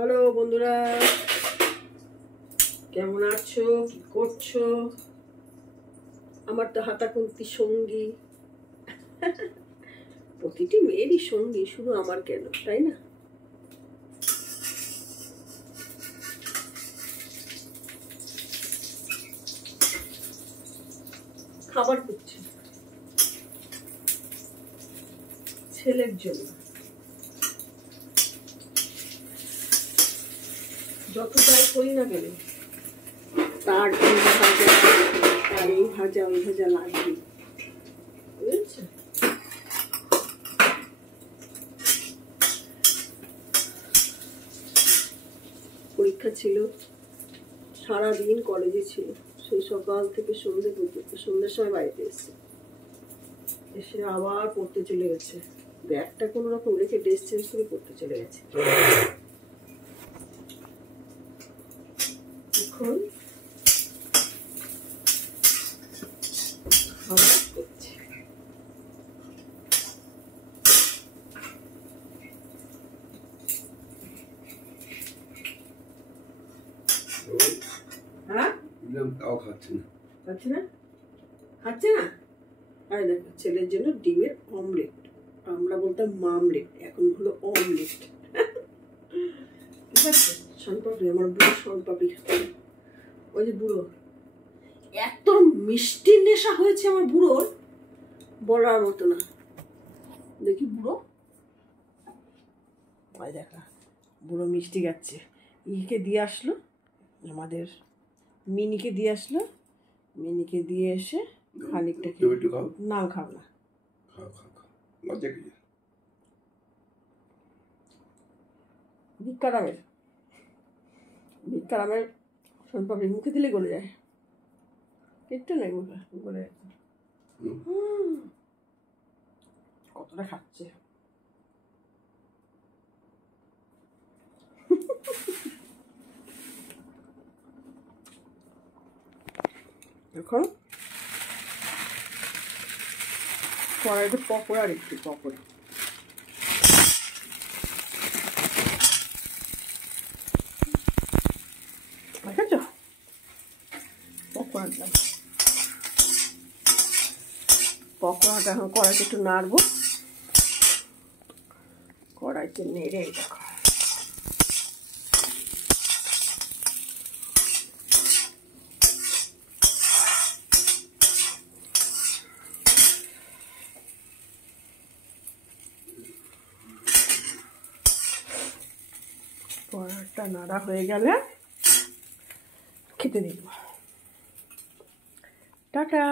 Hello বন্ধুরা, কেমন আছো, কি করছো? আমার তো হাতাকুন্তি সঙ্গী, প্রতিটি মেয়েরই সঙ্গী, শুধু আমার কেন, তাই না? খাবার করছি ছেলের জন্য। যত যাই করি না কেন, তার এই ভাজা, তার এই ভাজা, ওই ভাজা লাগবে, বুঝেছো? পরীক্ষা ছিল, সারাদিন কলেজে ছিল, সেই সকাল থেকে সন্ধ্যে পর্যন্ত। সন্ধ্যের সময় বাড়িতে এসে আবার পড়তে চলে গেছে। ব্যাগটা কোনো রকম রেখে ড্রেস চেঞ্জ করে পড়তে চলে গেছে। এখন খাবার করছে। হ্যাঁ, খাচ্ছে না, খাচ্ছে না। আর দেখো, ছেলের জন্য ডিমের অমলেট, আমরা বলতাম মামলেট, এখন হলো অমলেট। ঠিক আছে, শনপাপড়ি, আমার বুড়ো শনপাপড়ি খাচ্ছে। ওই যে বুড়ো, এত মিষ্টি নেশা হয়েছে আমার বুড়োর, বলার মতো না। দেখি বুড়ো, ওই দেখা, বুড়ো মিষ্টি খাচ্ছে। ইকে দিয়ে আসলো, আমাদের মিনিকে দিয়ে আসলো। মিনিকে দিয়ে এসে খানিকটা না, খাও না, ভিক্ষারামের শনপাপড়ি মুখে দিলে গলে যায়, একটু নেই মুখে গলে যায়। কতটা খাচ্ছে, এখন কড়াইতে পকোড়া রেখেছি, পকোড়া। ঠিক আছে, পকোড়া দিলাম। পকোড়াটা এখন কড়াইতে একটু নাড়বো, কড়াইতে নেড়ে দেখো। পকোড়াটা নাড়া হয়ে গেলে খেতে দিব। টাটা।